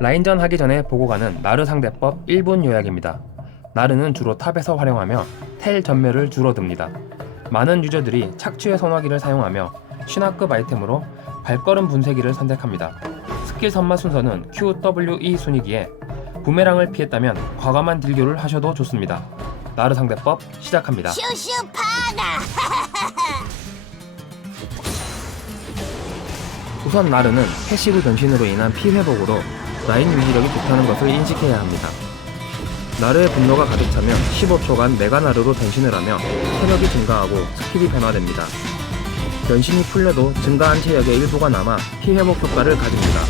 라인전 하기 전에 보고 가는 나르 상대법 1분 요약입니다. 나르는 주로 탑에서 활용하며 텔 전멸을 줄어듭니다. 많은 유저들이 착취의 선화기를 사용하며 신화급 아이템으로 발걸음 분쇄기를 선택합니다. 스킬 선마 순서는 Q, W, E 순이기에 부메랑을 피했다면 과감한 딜교를 하셔도 좋습니다. 나르 상대법 시작합니다. 슈슈 파나 우선 나르는 패시브 변신으로 인한 피 회복으로 라인 유지력이 좋다는 것을 인식해야 합니다. 나르의 분노가 가득 차면 15초간 메가 나르로 변신을 하며 체력이 증가하고 스킬이 변화됩니다. 변신이 풀려도 증가한 체력의 일부가 남아 피 회복 효과를 가집니다.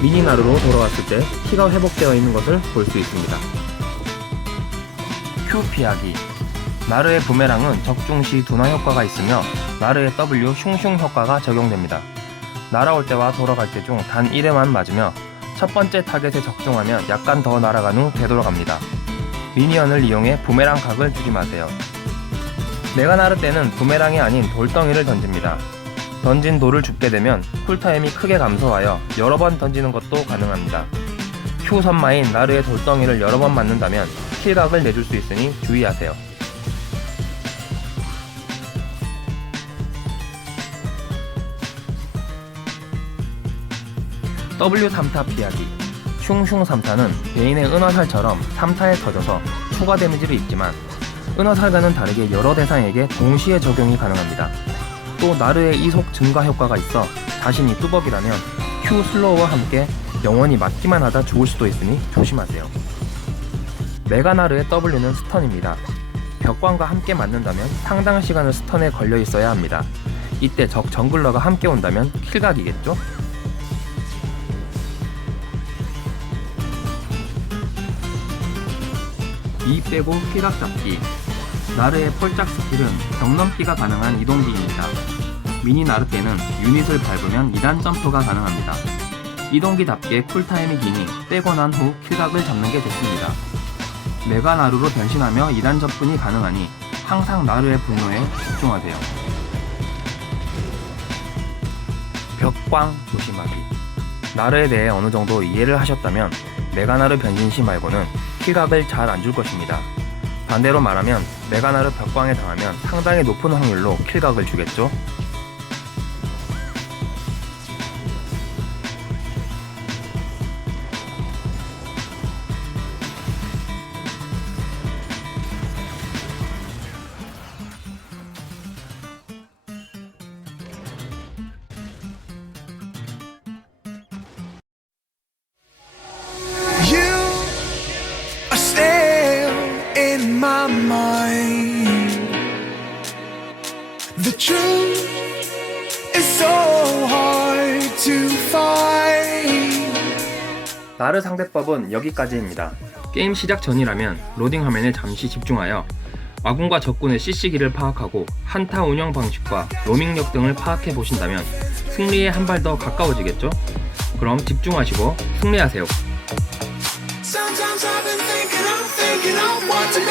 미니 나르로 돌아왔을 때 피가 회복되어 있는 것을 볼 수 있습니다. Q 피하기 나르의 부메랑은 적중 시 둔화 효과가 있으며 나르의 W 슝슝 효과가 적용됩니다. 날아올 때와 돌아갈 때 중 단 1회만 맞으며 첫 번째 타겟에 적중하면 약간 더 날아간 후 되돌아갑니다. 미니언을 이용해 부메랑 각을 주지 마세요. 메가나르 때는 부메랑이 아닌 돌덩이를 던집니다. 던진 돌을 줍게 되면 쿨타임이 크게 감소하여 여러 번 던지는 것도 가능합니다. Q 선마인 나르의 돌덩이를 여러 번 맞는다면 킬각을 내줄 수 있으니 주의하세요. W 3타 피하기 슝슝 3타는 베인의 은화살처럼 3타에 터져서 추가 데미지를 입지만 은화살과는 다르게 여러 대상에게 동시에 적용이 가능합니다. 또 나르의 이속 증가 효과가 있어 자신이 뚜벅이라면 Q 슬로우와 함께 영원히 맞기만 하다 죽을 수도 있으니 조심하세요. 메가나르의 W는 스턴입니다. 벽광과 함께 맞는다면 상당 시간을 스턴에 걸려 있어야 합니다. 이때 적 정글러가 함께 온다면 킬각이겠죠? 이 빼고 킬각 잡기 나르의 폴짝 스킬은 벽 넘기가 가능한 이동기입니다. 미니 나르 때는 유닛을 밟으면 2단 점프가 가능합니다. 이동기답게 쿨타임이 기니 빼고 난 후 킬각을 잡는 게 좋습니다. 메가 나루로 변신하며 2단 접근이 가능하니 항상 나르의 분노에 집중하세요. 벽광 조심하기 나르에 대해 어느 정도 이해를 하셨다면 메가나르 변신 시 말고는 킬각을 잘 안 줄 것입니다. 반대로 말하면 메가나르 벽광에 당하면 상당히 높은 확률로 킬각을 주겠죠? The truth is so hard to find. 나르 상대법은 여기까지입니다. 게임 시작 전이라면 로딩 화면에 잠시 집중하여 아군과 적군의 CC기를 파악하고 한타 운영 방식과 로밍력 등을 파악해 보신다면 승리에 한 발 더 가까워지겠죠? 그럼 집중하시고 승리하세요.